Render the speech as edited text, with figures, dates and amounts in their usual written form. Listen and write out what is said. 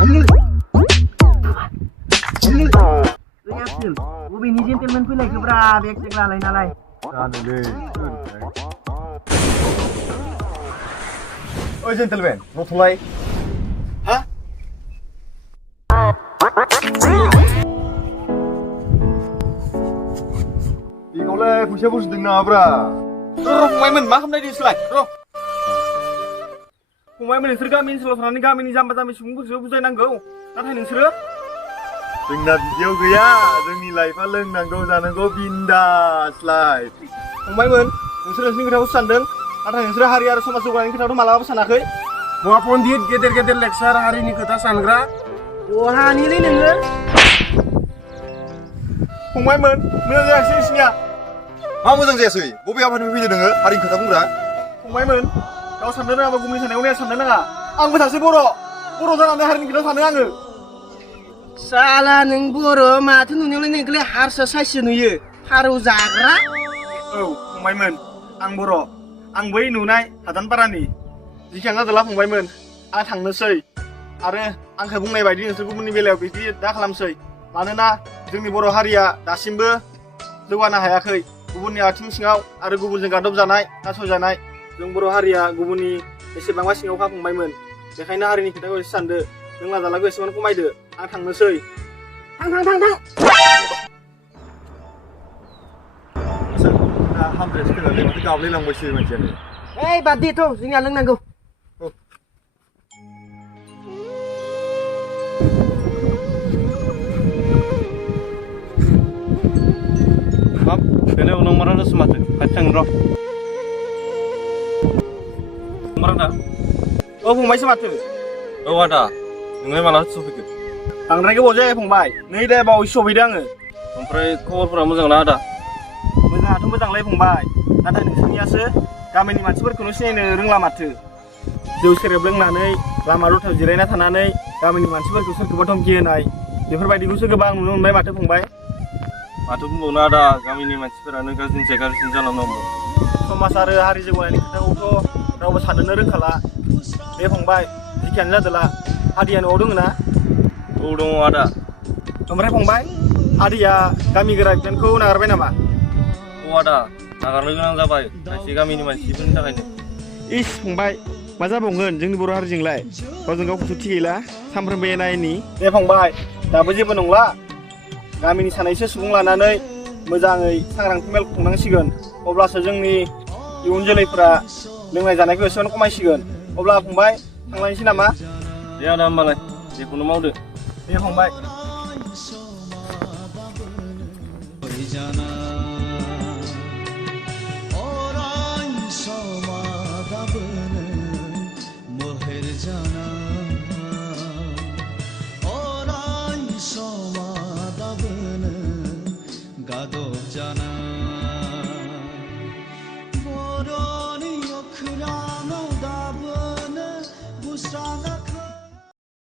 Yakin, bini gentleman fैलाय गोब्रा बेग सेग लालाय नालाय जानोलै ओइ जेन्टेलमेन नथलाय हा बेगावलाय फैसा बुजिदों नामाब्रा फंबायमोन मा खालामनाय नोंसोरलाय फंबायमोन नोंसोर गामि ओनसोलाव थानानै गामिनि जाम्बा जाम्बि सुबुंफोरखौ बुजायनांगौ नाथाय नोंसोरो जोंना बिदियाव गैया जोंनि लाइफआ लोंनांगौ जानांगौ बिन्दास लाइफ फंबायमोन नोंसोर नोंसोरनि खोथाखौ सानदों नाथाय नोंसोर हारि आरो समाज जौगानायनि खोथाखौथ' मालाबाबो सानाखै बहा पन्डित गेदेर गेदेर लेक्सार हारिनि खोथा सानग्रा बहानिलै नोङो फंबायमोन मोजां जायासै नोंसिनिया मा मोजां जायासै बबे आफादनिफ्राय फैदों नोङो हारिनि खोथा बुंग्रा फंबायमोन गाव साननो नाङाबा गुबुननि साननायाव नाया साननो नाङा आंबो सासे बर' जानानै हारिनि खोथा सानो आङो साला नों बर' माथो नुनायावलाय नोंखौलाय हारसा साइससो नुयो फारौ जाग्रा औ फंबायमोन आं बर' आं बै नुनाय हादानपारानि जिखियानो जादोला फंबायमोन आं थांनोसै आरो आंखौ बुंनाय बायदि नोंसोर गुबुननि बेलायाव बिदि दा खालामसै मानोना जोंनि बर' हारिया दासिमबो जौगानो हायाखै गुबुननि आथिं सिङाव आरो गुबुनजों गादबजानाय नासयजानाय जों बर' हारिया गुबुननि एसेबांबा सिङावखा फंबायमोन बेखायनो हारिनि खोथाखौ एसे सानदो नों लाजालाखौ एसेबां खमायदो आं थांनोसै थां हामद्रेस खोनालै माथो गाबलायलांबायसो मानसियानो ओइ बाद देथ' जोंनिया लोंनांगौ Bab, kena unang marana semata. Kacang roh. Marana. औ फंबायसो माथो औ आदा नोंलाय माला सफैखो बांद्राय गोबाव जायाखै फंबाय नै दा बावैसो सफैदों आङो ओमफ्राय खबरफोरा मोजां ना आदा मोजाङाथ' मोजांलाय फंबाय नाथाय नोंसोरनियासो गामिनि मानसिफोरखौनो सिनायनो रोंला माथो जौ सेरेब लोंनानै लामा दथायाव जिरायना थानानै गामिनि मानसिफोरखौ सोरखौबा धमकि होनाय बेफोरबायदिखौसो गोबां नुनो मोनबाय माथो फंबाय माथो बुंबावनो आदा गामिनि मानसिफोरानो गाज्रिनिफ्राय गाज्रिसिन जालांनो हमदों समाज आरो हारि जौगानायनि खोथाखौथ' रावबो साननोनो रोंखाला बे फंबाय जिखियानो जादोला आदिया न'आव दङ ना औ दङ आदा ओमफ्राय फंबाय आदिया गामि गोरा बिबानखौ नागारबाय नामा औ आदा नागारनो गोनां जाबाय खायसे गामिनि मानसिफोरनि थाखायनो इस फंबाय मा जाबावगोन जोंनि बर' हारिजोंलाय गावजों गाव खौसेथि गैला सानफ्रोमबो एना एनि दे फंबाय दाबो जेबो नंला गामिनि सानैसो सुबुं लानानै मोजाङै सांग्रांथि मेल खुंनांसिगोन अब्लासो जोंनि इयुन जोलैफ्रा लोंनाय जानायखौ एसेबां खमायसिगोन अब्ला फंबाय थांलायनोसै नामा दे आदा होमबालाय जेखौनो मावदो दे फंबाय